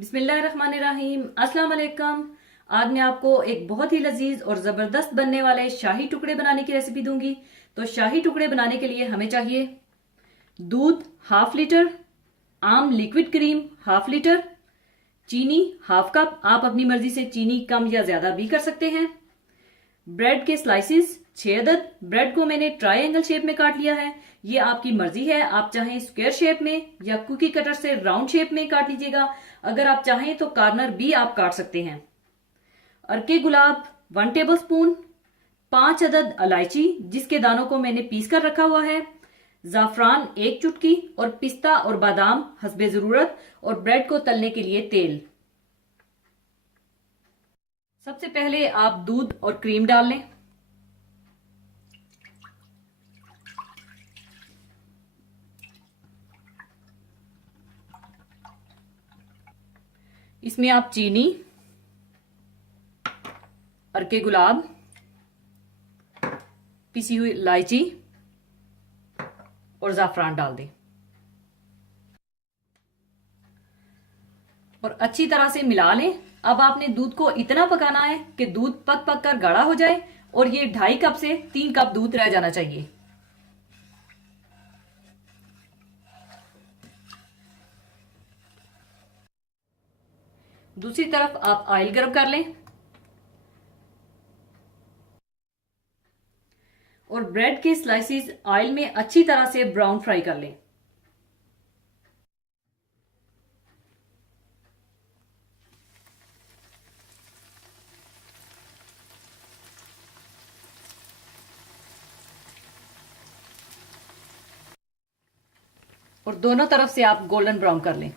बिस्मिल्लाहिर्रहमानिर्रहीम। अस्सलाम वालेकुम। आज मैं आपको एक बहुत ही लजीज और जबरदस्त बनने वाले शाही टुकड़े बनाने की रेसिपी दूंगी। तो शाही टुकड़े बनाने के लिए हमें चाहिए दूध हाफ लीटर, आम लिक्विड क्रीम हाफ लीटर, चीनी हाफ कप, आप अपनी मर्जी से चीनी कम या ज्यादा भी कर सकते हैं। ब्रेड के स्लाइसिस 6 अदद। ब्रेड को मैंने ट्रायंगल शेप में काट लिया है। ये आपकी मर्जी है, आप चाहें स्क्वायर शेप में या कुकी कटर से राउंड शेप में काट लीजिएगा। अगर आप चाहें तो कार्नर भी आप काट सकते हैं। अरके गुलाब 1 टेबल स्पून, 5 अदद इलायची जिसके दानों को मैंने पीस कर रखा हुआ है, जाफरान 1 चुटकी और पिस्ता और बादाम हस्बे जरूरत, और ब्रेड को तलने के लिए तेल। सबसे पहले आप दूध और क्रीम डाल लें। इसमें आप चीनी, अरके गुलाब, पिसी हुई इलायची और जाफरान डाल दें और अच्छी तरह से मिला लें। अब आपने दूध को इतना पकाना है कि दूध पक पक कर गाढ़ा हो जाए और ये 2.5 कप से 3 कप दूध रह जाना चाहिए। दूसरी तरफ आप ऑयल गर्म कर लें और ब्रेड के स्लाइसिस ऑयल में अच्छी तरह से ब्राउन फ्राई कर लें। और दोनों तरफ से आप गोल्डन ब्राउन कर लें।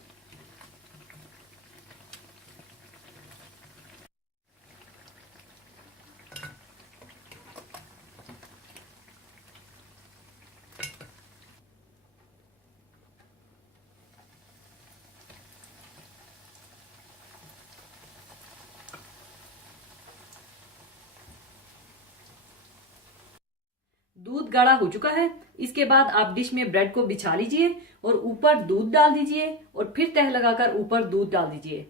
दूध गाढ़ा हो चुका है। इसके बाद आप डिश में ब्रेड को बिछा लीजिए और ऊपर दूध डाल दीजिए और फिर तह लगाकर ऊपर दूध डाल दीजिए।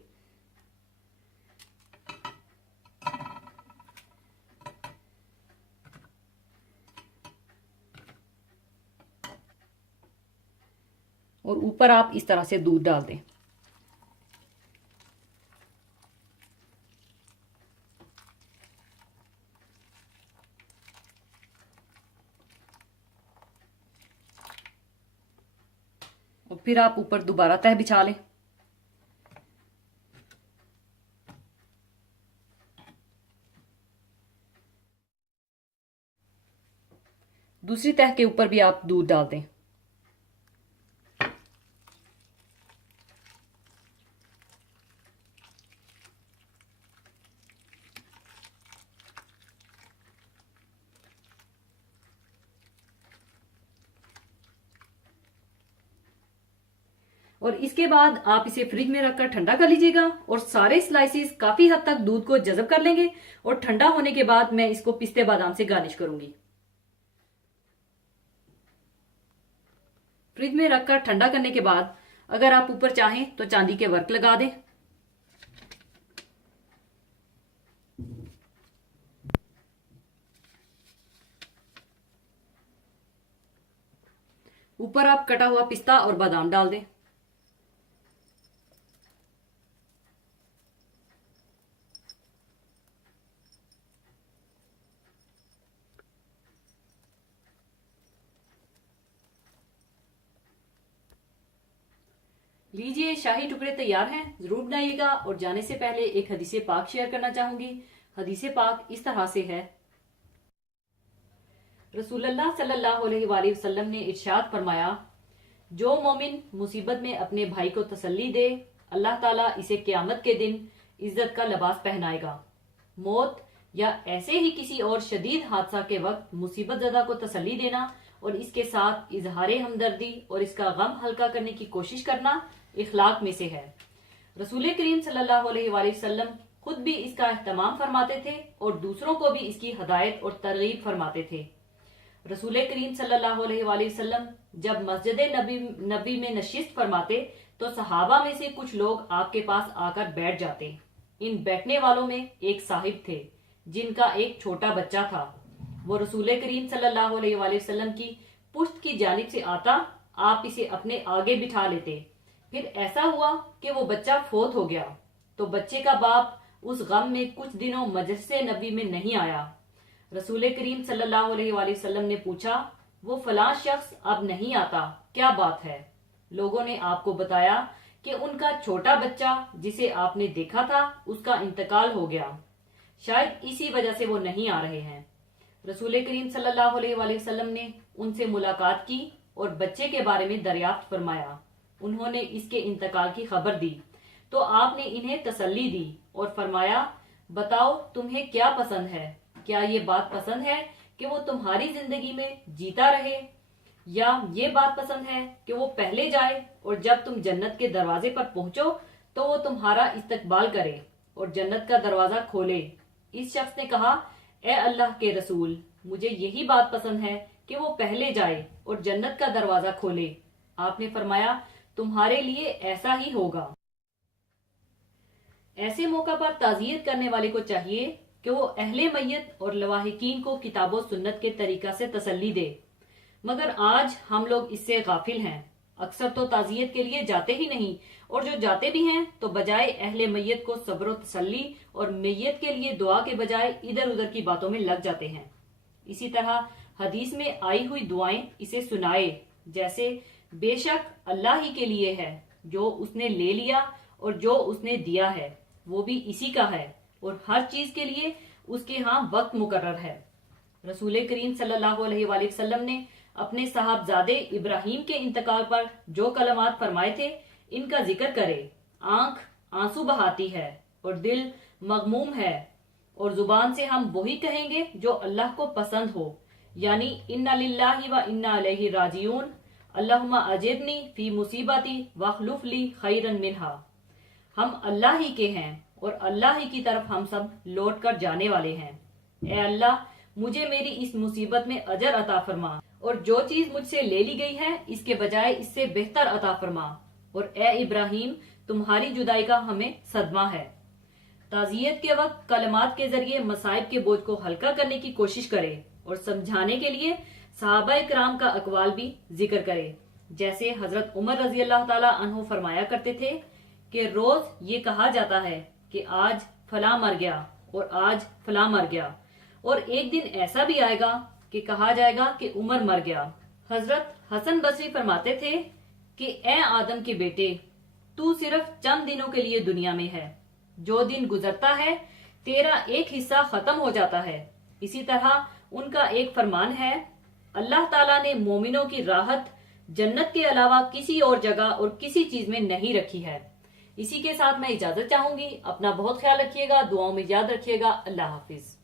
और ऊपर आप इस तरह से दूध डाल दें। और फिर आप ऊपर दोबारा तह बिछा लें। दूसरी तह के ऊपर भी आप दूध डाल दें। और इसके बाद आप इसे फ्रिज में रखकर ठंडा कर लीजिएगा और सारे स्लाइसिस काफी हद तक दूध को जज़ब कर लेंगे। और ठंडा होने के बाद मैं इसको पिस्ते बादाम से गार्निश करूंगी। फ्रिज में रखकर ठंडा करने के बाद अगर आप ऊपर चाहें तो चांदी के वर्क लगा दें। ऊपर आप कटा हुआ पिस्ता और बादाम डाल दें। लीजिए, शाही टुकड़े तैयार हैं। जरूर बनाइएगा। और जाने से पहले एक हदीसे पाक शेयर करना चाहूंगी। हदीसे पाक इस तरह से है, रसूलुल्लाह सल्लल्लाहु अलैहि वसल्लम ने इरशाद फरमाया, जो मोमिन मुसीबत में अपने भाई को तसल्ली दे, अल्लाह ताला इसे क़यामत के दिन इज्जत का लिबास पहनाएगा। मौत या ऐसे ही किसी और शदीद हादसा के वक्त मुसीबत ज़दा को तसल्ली देना और इसके साथ इजहार हमदर्दी और इसका गम हल्का करने की कोशिश करना इखलाक में से है। रसूल करीम सल्लल्लाहु अलैहि वसल्लम खुद भी इसका एहतमाम फरमाते थे और दूसरों को भी इसकी हदायत और तरगीब फरमाते थे। रसूल करीम सल्लल्लाहु अलैहि वसल्लम जब मस्जिद नबी में नशिस्त फरमाते तो सहाबा में से कुछ लोग आपके पास आकर बैठ जाते। इन बैठने वालों में एक साहिब थे जिनका एक छोटा बच्चा था। वो रसूल करीम सल्लल्लाहु अलैहि वसल्लम की पुश्त की जानिब से आता, आप इसे अपने आगे बिठा लेते। फिर ऐसा हुआ कि वो बच्चा फोत हो गया, तो बच्चे का बाप उस गम में कुछ दिनों मजलिस नबी में नहीं आया। रसूल करीम सल्लल्लाहु अलैहि वसल्लम ने पूछा, वो फलां शख्स अब नहीं आता, क्या बात है? लोगों ने आपको बताया कि उनका छोटा बच्चा जिसे आपने देखा था उसका इंतकाल हो गया, शायद इसी वजह से वो नहीं आ रहे हैं। रसूल करीम सल्लल्लाहु अलैहि वसल्लम ने उनसे मुलाकात की और बच्चे के बारे में दरियाफ्त फरमाया। उन्होंने इसके इंतकाल की खबर दी तो आपने इन्हें तसल्ली दी और फरमाया, बताओ तुम्हें क्या पसंद है? क्या ये बात पसंद है कि वो तुम्हारी जिंदगी में जीता रहे, या ये बात पसंद है कि वो पहले जाए और जब तुम जन्नत के दरवाजे पर पहुंचो तो वो तुम्हारा इस्तकबाल करे और जन्नत का दरवाजा खोले? इस शख्स ने कहा, ए अल्लाह के रसूल, मुझे यही बात पसंद है कि वो पहले जाए और जन्नत का दरवाजा खोले। आपने फरमाया, तुम्हारे लिए ऐसा ही होगा। ऐसे मौका पर ताजियत करने वाले को चाहिए कि वो अहले मय्यत और लवाहिकीन को किताबो सुन्नत के तरीका से तसल्ली दे, मगर आज हम लोग इससे गाफिल हैं। अक्सर तो ताजियत के लिए जाते ही नहीं, और जो जाते भी हैं तो बजाय अहले मय्यत को सब्र व तसल्ली और मय्यत के लिए दुआ के बजाय इधर उधर की बातों में लग जाते हैं। इसी तरह हदीस में आई हुई दुआएं इसे सुनाए, जैसे बेशक अल्लाह ही के लिए है, जो उसने ले लिया और जो उसने दिया है वो भी इसी का है, और हर चीज के लिए उसके यहाँ वक्त मुकर्रर है। रसूल करीम सल्लल्लाहु अलैहि वसल्लम ने अपने साहबजादे इब्राहिम के इंतकाल पर जो कलमात फरमाए थे, इनका जिक्र करे। आंख आंसू बहाती है और दिल मगमूम है, और जुबान से हम वही कहेंगे जो अल्लाह को पसंद हो, यानी इन्ना लिल्लाहि व इन्ना इलैहि राजिऊन, अल्लाहुम्मा अजिरनी फी मुसीबती वखलुफ ली खैरन मिनहा। हम अल्लाह ही के हैं और अल्लाह ही की तरफ हम सब लौट कर जाने वाले हैं। ए अल्लाह, मुझे मेरी इस मुसीबत में अजर अता फरमा, और जो चीज मुझसे ले ली गई है इसके बजाय इससे बेहतर अता फरमा। और ए इब्राहिम, तुम्हारी जुदाई का हमें सदमा है। ताजियत के वक्त कलमात के जरिए मसाइब के बोझ को हल्का करने की कोशिश करे और समझाने के लिए सहाबा इकराम का अकवाल भी जिक्र करे। जैसे हजरत उमर रजी अल्लाह ताला अन्हु फरमाया करते थे कि रोज ये कहा जाता है कि आज फला मर गया और आज फला मर गया, और एक दिन ऐसा भी आएगा कि कहा जाएगा कि उमर मर गया। हजरत हसन बसरी फरमाते थे कि ए आदम के बेटे, तू सिर्फ चंद दिनों के लिए दुनिया में है, जो दिन गुजरता है तेरा एक हिस्सा खत्म हो जाता है। इसी तरह उनका एक फरमान है, अल्लाह ताला ने मोमिनों की राहत जन्नत के अलावा किसी और जगह और किसी चीज में नहीं रखी है। इसी के साथ मैं इजाजत चाहूंगी। अपना बहुत ख्याल रखिएगा, दुआओं में याद रखिएगा। अल्लाह हाफिज।